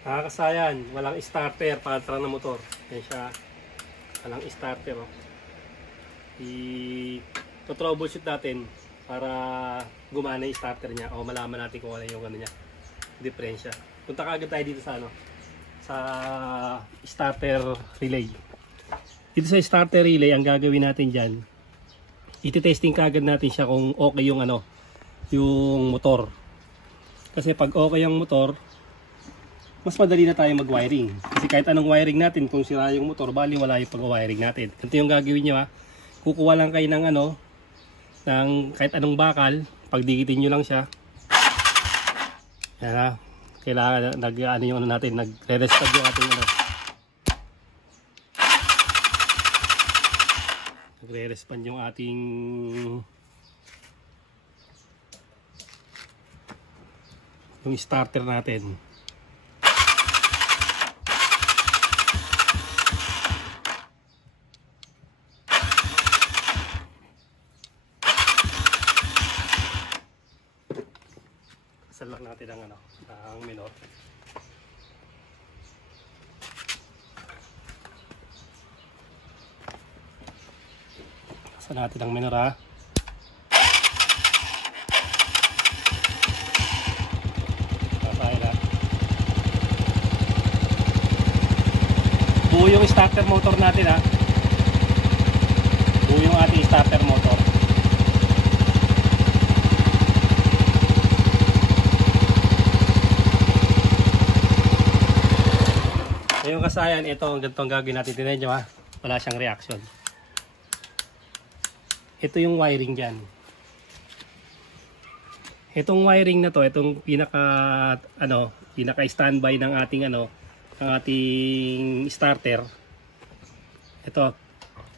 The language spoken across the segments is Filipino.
Nakakasayan, walang starter para na motor. Yan siya, walang starter. Oh. I-troubleshoot natin para gumana yung starter niya o malaman natin kung ano yung ano niya, diferensya. Punta ka agad tayo dito sa ano, sa starter relay. Dito sa starter relay, ang gagawin natin diyan, iti-testing kaagad natin siya kung okay yung ano, yung motor. Kasi pag okay yung motor, mas madali na tayo mag-wiring. Kasi kahit anong wiring natin, kung sira yung motor, bali wala yung pag-wiring natin. Ito yung gagawin nyo ha. Kukuha lang kayo ng ano, ng kahit anong bakal, pagdikitin nyo lang siya. Yan ha. Kailangan nag-ano yung ano natin, nagre-respond yung ating ano. Nagre-respond yung ating yung starter natin. Salak natin ang ano, ang minor. Sa natin ang minor ha. Buo yung starter motor natin ha. Buo yung ating starter motor. Yung kasayan, ito ang ganitong gagawin natin. Tignan nyo ha, wala siyang reaction. Ito yung wiring dyan. Itong wiring na to, itong pinaka ano, pinaka standby ng ating ano, ng ating starter.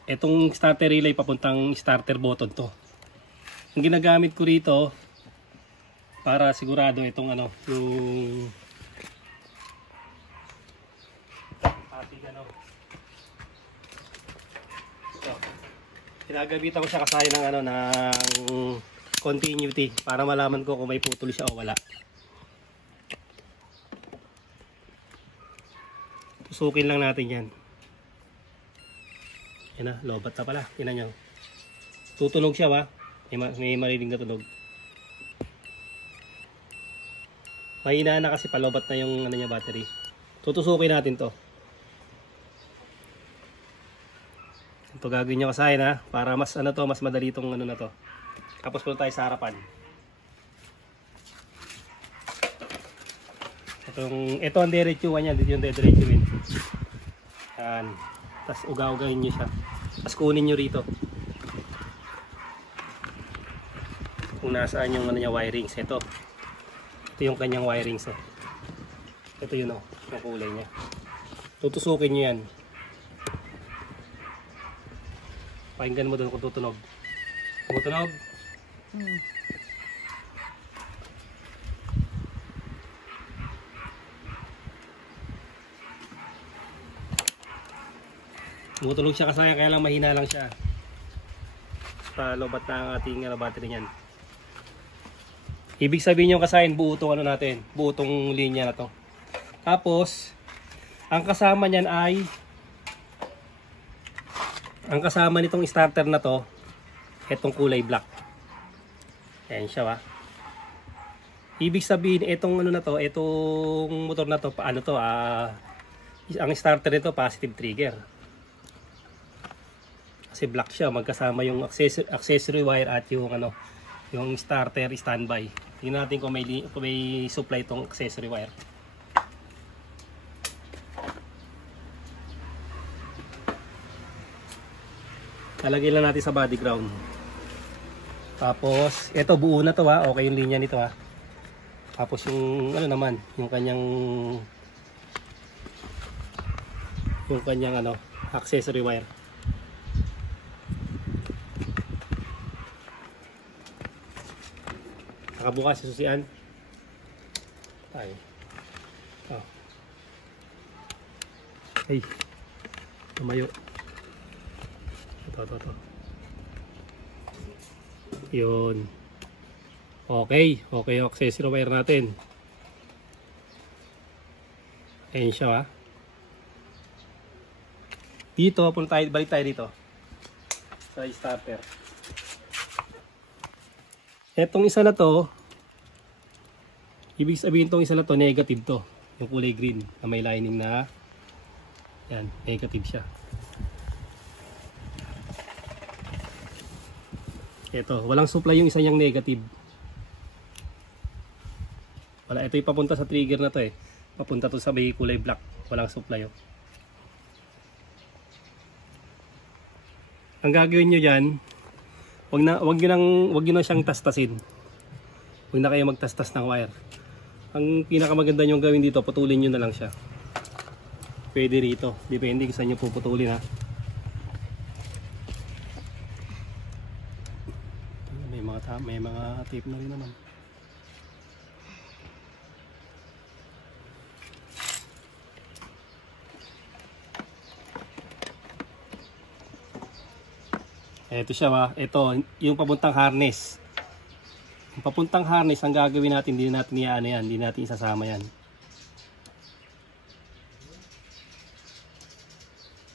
Itong starter relay papuntang starter button to. Ang ginagamit ko rito para sigurado itong ano, yung ginagamitan ko siya kasaya ng ano, ng continuity para malaman ko kung may putol siya o wala. Tusukin lang natin yan. Yan na, lobat na pala. Tingnan nyo. Tutunog siya ba? May marinig na tunog. Mahina na kasi palobat na yung ano niya, battery. Tutusukin natin to. Ito gagawin nyo kasahin ha, para mas ano to, mas madali itong ano na to. Tapos punta tayo sa harapan. Ito ang diretsuhan niya, dito yung diretsuhin. Yan. Tapos uga-ugahin nyo siya. Tapos kunin nyo rito. Kung nasaan yung ano niya, wirings. Ito yung kanyang wirings. Oh. Ito yun oh, yung kulay niya. Tutusukin nyo yan. Pakinggan mo doon kung tutunog. Tumutunog? Tumutunog siya kasaya, kaya lang mahina lang siya. Basta lobat na ang ating battery niyan. Ibig sabihin yung kasayin, buo itong ano natin, buo itong linya na to. Tapos, ang kasama niyan ay ang kasama nitong starter na to, itong kulay black. Ayan siya ba. Ibig sabihin, itong ano na to, itong motor na to, paano to, ang starter nito, positive trigger. Kasi black siya, magkasama yung accessory wire at yung ano, yung starter standby. Tingnan natin kung may supply itong accessory wire. Lalagay lang natin sa body ground. Tapos, ito buo na to ha. Okay yung linya nito ha. Tapos yung ano naman, yung kanyang ano, accessory wire. Nakabukas sa susian. Tayo. Oh. Hey. Tumayo. Ito. Yun. Okay yung accessory wire natin. Ayan siya ha. Dito, balik tayo dito. Sa starter. Etong isa na to, ibig sabihin tong isa na to, negative to. Yung kulay green na may lining na, yan, negative siya. Ito, walang supply yung isa niyang negative. Wala, ito yung papunta sa trigger na to eh. Papunta to sa may kulay black. Walang supply oh. Ang gagawin nyo dyan, wag nyo na siyang tastasin. Huwag na kayo magtastas ng wire. Ang pinakamaganda nyo gawin dito, putulin nyo na lang siya. Pwede rito. Depende kung saan nyo puputulin ha. May mga tape na rin naman. Ito siya ha. Ito, yung papuntang harness. Yung papuntang harness, ang gagawin natin, hindi natin iaan yan. Hindi natin isasama yan.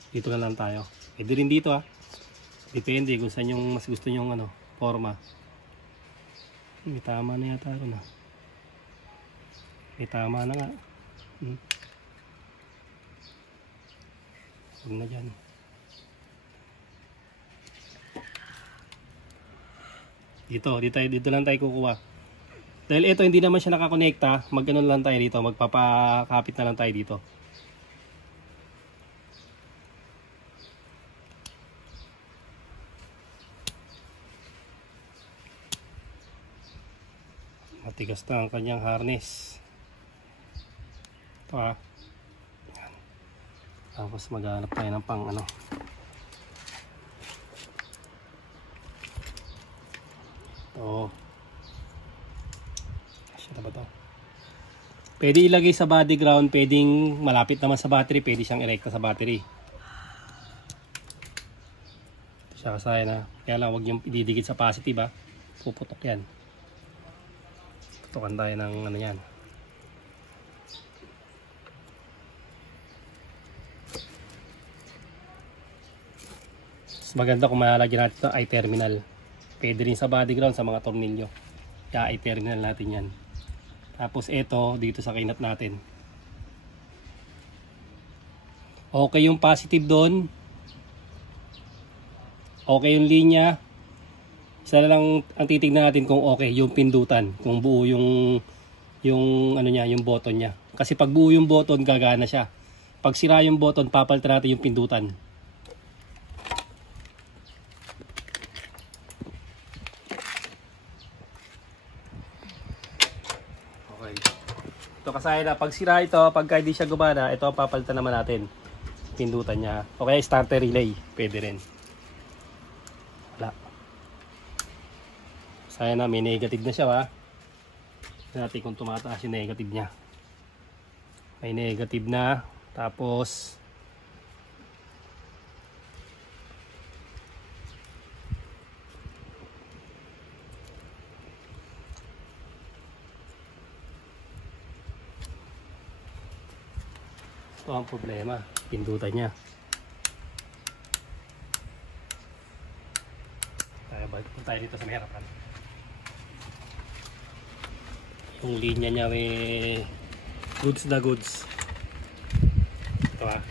Dito na lang tayo. Pwede rin dito ha. Depende kung saan yung mas gusto nyong forma. May tama na yata ako na. May tama na nga. Huwag na dyan. Dito lang tayo kukuha. Dahil ito hindi naman siya nakakonekta, magganon lang tayo dito, magpapakapit na lang tayo dito. Matigas na ang kanyang harness. Ito ha. Tapos maghanap tayo ng pang Oh. Siya na ba to? Pwede ilagay sa body ground, pwedeng malapit naman sa battery, pwede siyang irekta sa battery. Ito siya kasaya na. Kaya lang huwag yung ididikit sa positive ha. Puputok yan. Putukan tayo ng yan. Mas maganda kung malalagyan natin ito ay terminal. Pwede rin sa body ground, sa mga tornilyo. Kaya i-terminal natin yan. Tapos ito, dito sa kinat natin. Okay yung positive doon. Okay yung linya. Isa na lang ang titignan natin kung okay yung pindutan. Kung buo yung yung button niya. Kasi pag buo yung button, gagana siya. Pag sira yung button, papalitan natin yung pindutan. Ito kasaya na, pag sira ito, pagka hindi siya gumana, ito ang papalitan naman natin. Pindutan niya. O kaya starter relay, pwede rin. Wala. Kasaya na, may negative na siya ha. Tignan natin kung tumataas yung negative niya. May negative na. Tapos ito ang problema, pindutan niya. Balik tayo dito sa may harapan. Yung linya niya may goods na goods. Ito ha.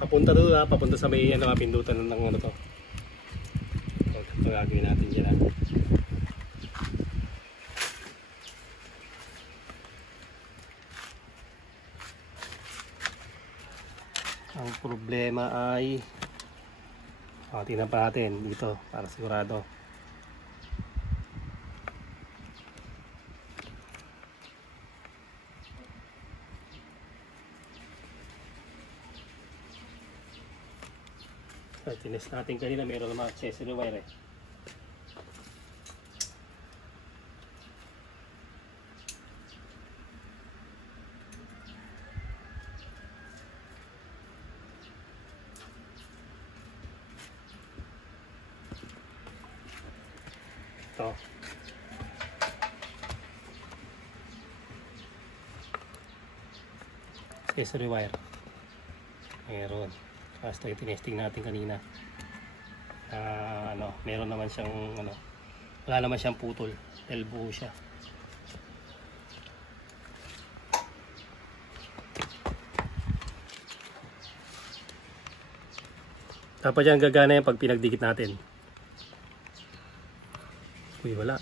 Papunta doon ha, papunta sa may pindutan ng to. Ito gagawin natin dyan ha. Ang problema ay tingnan pa natin dito para sigurado. Tinest natin kanina, meron naman accessory wire eh. Ito. Accessory wire. Meron. Basta ito tinesting natin kanina. Meron naman siyang wala naman siyang putol. Elbow siya. Dapat yan gagana yan pag pinagdikit natin. Uy, wala.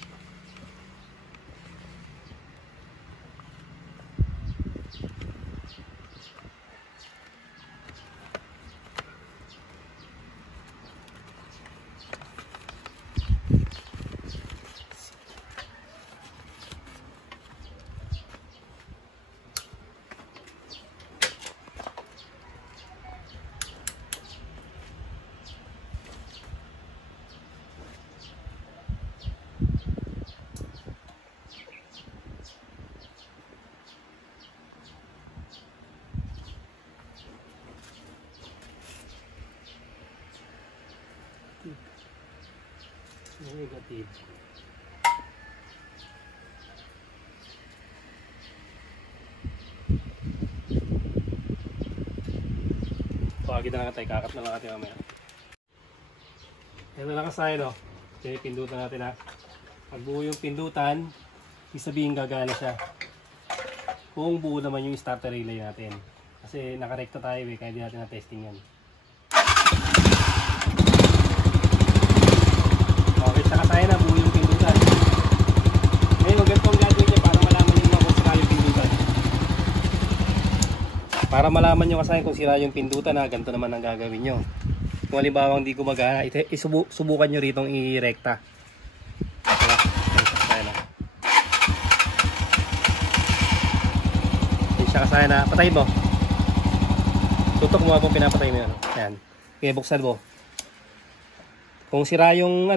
Negative. Pagkakita na lang tayo, kakat na lang natin mamaya. Ito na kasi no. Ito yung pindutan natin ha. Pag buo yung pindutan, isabihin gagana siya. Kung buo naman yung starter relay natin. Kasi nakarekta tayo kaya hindi natin na-testing yan. Okay, saka tayo na buo yung pindutan. Ngayon, ganito ang gagawin niya para malaman nyo kung sira yung pindutan. Para malaman nyo kasi kung sira yung pindutan na ganito naman ang gagawin nyo. Kung halimbawa hindi gumagana, subukan nyo rito i-rekta. Siya kasaya na, patayin mo. Tutok mo habang pinapatay mo yun. Ayan. Okay, buksan mo. Kung sira yung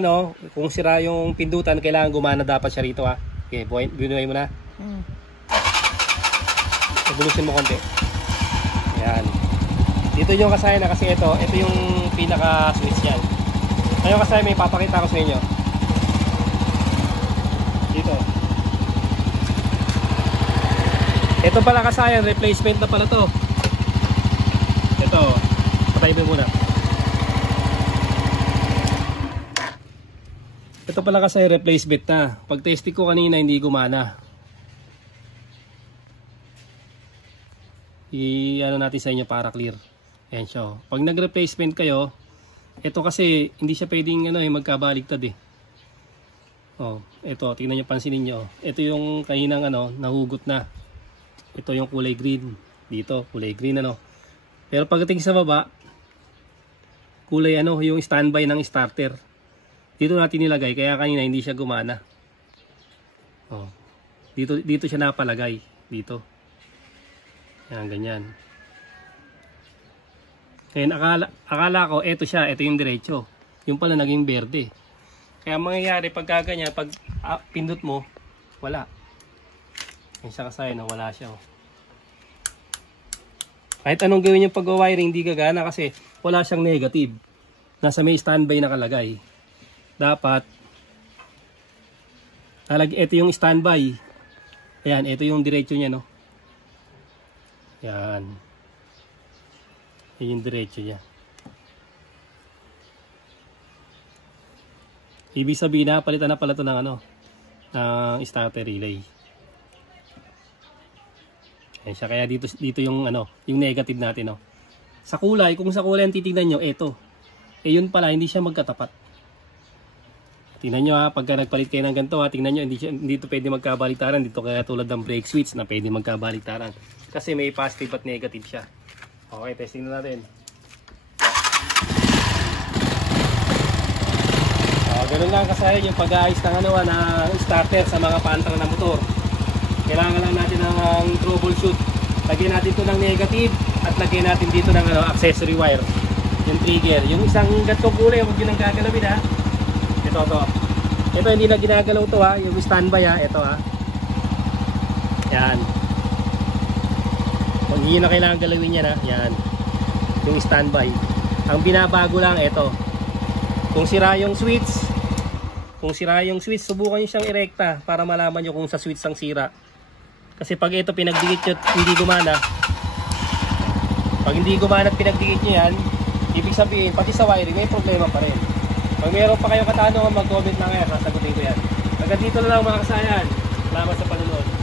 kung sira yung pindutan, kailangan gumana dapat siya rito ha. Okay, binuhay mo na. Ibulusin mo konti. Ayan. Dito yung kasaya na kasi ito yung pinaka switch yan. Ngayon kasaya may papakita ko sa inyo. Dito. Ito pala kasaya, replacement na pala to. Ito, patay mo muna. Ito pala kasi replacement na. Pag testing ko kanina hindi gumana. I-ano natin sa inyo para clear. Ayan siya. Pag nag-replacement kayo, ito kasi hindi siya pwedeng magkabaligtad eh. Oh, ito, tingnan niyo, pansinin niyo. Ito yung kaninang nahugot na. Ito yung kulay green. Dito, kulay green Pero pagdating sa baba, kulay yung standby ng starter. Dito natin nilagay kaya kanina hindi siya gumana. Oh. Dito siya napalagay dito. Yan ganyan. Kaya akala ko ito siya, ito yung diretso. Yung pala naging berde. Kaya mangyayari pag ganyan, pag pindot mo, wala. Yan siya kasi wala siya. Kahit anong gawin yung pag-wiring, hindi gagana kasi wala siyang negative. Nasa may standby nakalagay. Dapat ito yung standby. Ayan, ito yung diretso niya Yan. Yan yung diretso niya. Ibig sabihin na palitan na pala ito ng ng starter relay. Ayan siya, kaya dito yung yung negative natin Sa kulay, kung sa kulay ang titingnan nyo, ito. Yun pala hindi siya magkatapat. Tingnan nyo pagka nagpalit kayo ng ganito tingnan nyo, hindi ito pwede magkabaliktaran. Dito kaya tulad ng brake switch na pwede magkabaliktaran. Kasi may positive at negative siya. Okay, testing na natin. Ganun lang kasi yung pag-aayos ng ng starter sa mga paantang na motor. Kailangan lang natin ng troubleshoot. Lagyan natin ito ng negative at lagyan natin dito ng accessory wire. Yung trigger. Yung isang gatong kulay, huwag yun ang gagalawin Ito hindi na ginagalaw to yung standby ito Yan. Hindi na kailangan galawin yan Yan. Yung standby. Ang binabago lang ito. Kung sira yung switch, Kung sira yung switch, subukan nyo siyang irekta para malaman nyo kung sa switch ang sira. Kasi pag ito pinagdikit nyo at hindi gumana, pag hindi gumana at pinagdikit nyo yan, ibig sabihin, pati sa wiring, may problema pa rin. Pag meron pa kayong katanungan, mag-comment lang yan, sasagutin ko yan. Hanggang dito na lang mga kasayan. Salamat sa panonood.